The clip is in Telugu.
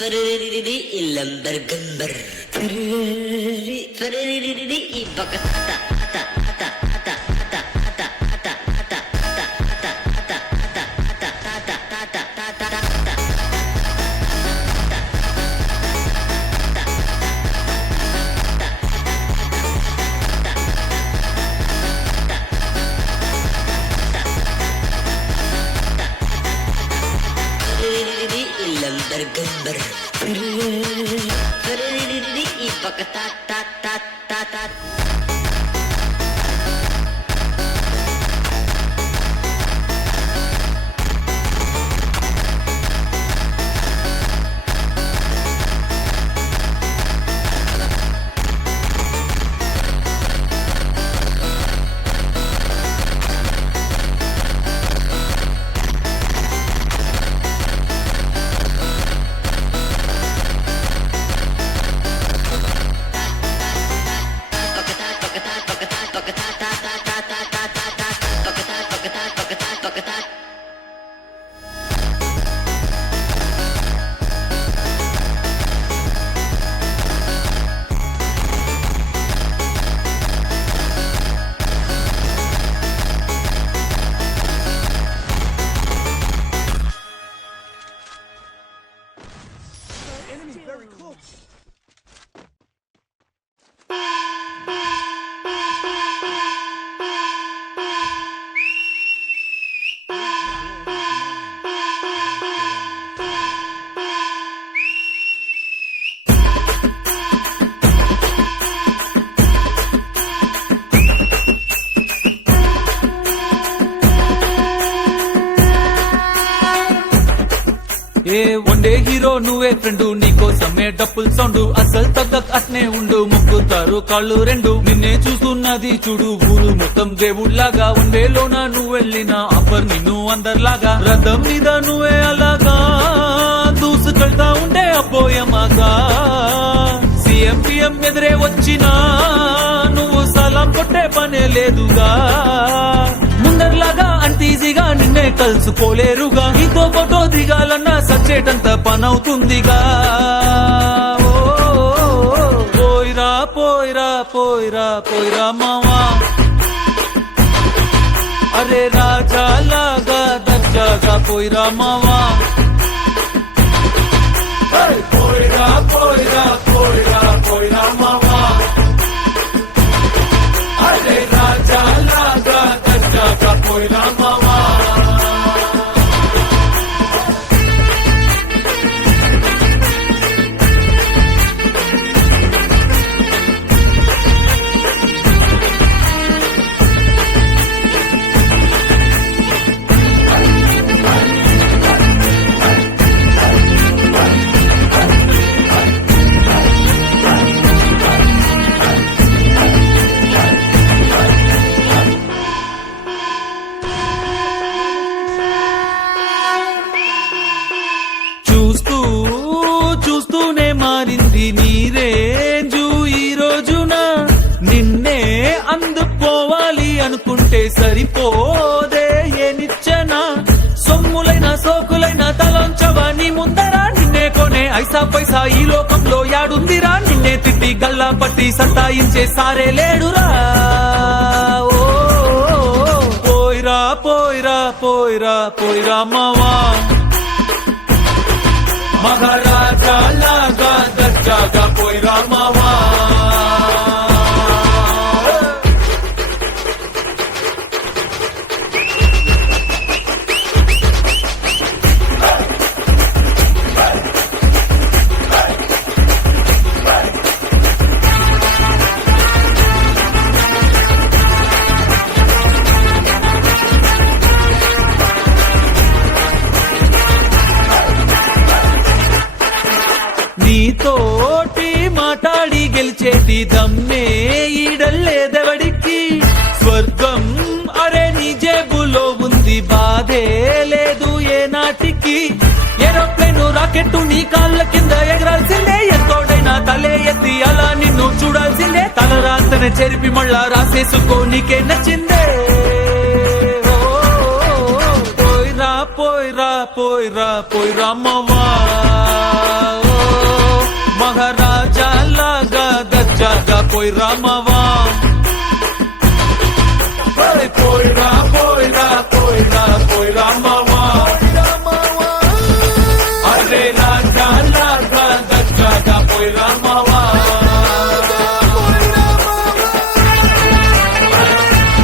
Lambergamber i bakata Lambergamber i bakata very close. A one day hero నువ్వే ఫ్రెండు నీకోసమే డప్పుల్ సౌండ్ అసలు తగ్గక్ అట్నే ఉండు ముక్కుతారు కాళ్ళు రెండు నిన్నే చూస్తున్నది చూడు ఊరు మొత్తం దేవుళ్లాగా వన్డేలోన నువ్వు వెళ్ళిన ఆఫర్ నిన్ను అందరిలాగా రథం మీద నువ్వే అలాగా దూసుకెళ్తా ఉండే అపోయమాగా సీఎం పిఎం ఎదురే వచ్చినా నువ్వు సలాం కొట్టే పనే లేదుగా ముందర్లాగా అంత ఈజీగా నిన్నే కలుసుకోలేరుగా నీతో ఫోటో దిగాలన్నా సచ్చేటంత పనవుతుందిగా పోయిరా పోయిరా పోయిరా పోయిరా మావా అరే రాజాలాగా దర్జాగా పోయిరా మావా పోయిరా పోయిరా పోయిరా పోయిరా మావా అరే రాజాలాగా దర్జాగా పోయిరా మావా చూస్తూనే మారింది నీ రేంజు ఈ రోజున నిన్నే అందుకోవాలి అనుకుంటే సరిపోదే ఏ నిచ్చెన సొమ్ములైన సోకులైన తలంచవా నీ ముందరా నిన్నే కొనే ఐసా పైసా ఈ లోకంలో యాడుందిరా నిన్నే తిట్టి గల్లా పట్టి సతాయించే సారే లేడురా పోయిరా పోయిరా పోయిరా పోయిరా మావా మహారాజా లాగా దర్జాగా పోయిరా మావా నీతోటి మాట్లాడి గెలిచేటి దమ్మే ఈడల్లేదెవడికి స్వర్గం అరే నీ జేబులో ఉంది బాధే లేదు ఏ నాటికి ఏరోప్లేను రాకెట్టు నీ కాళ్ళ కింద ఎగరాల్సిందే ఎంతోడైనా తలే ఎత్తి అలా నిన్ను చూడాల్సిందే తలరాతనే చెరిపి మళ్ళా రాసేసుకో నీకే నచ్చిందే పోయిరా పోయిరా పోయిరా పోయిరా మావా రామా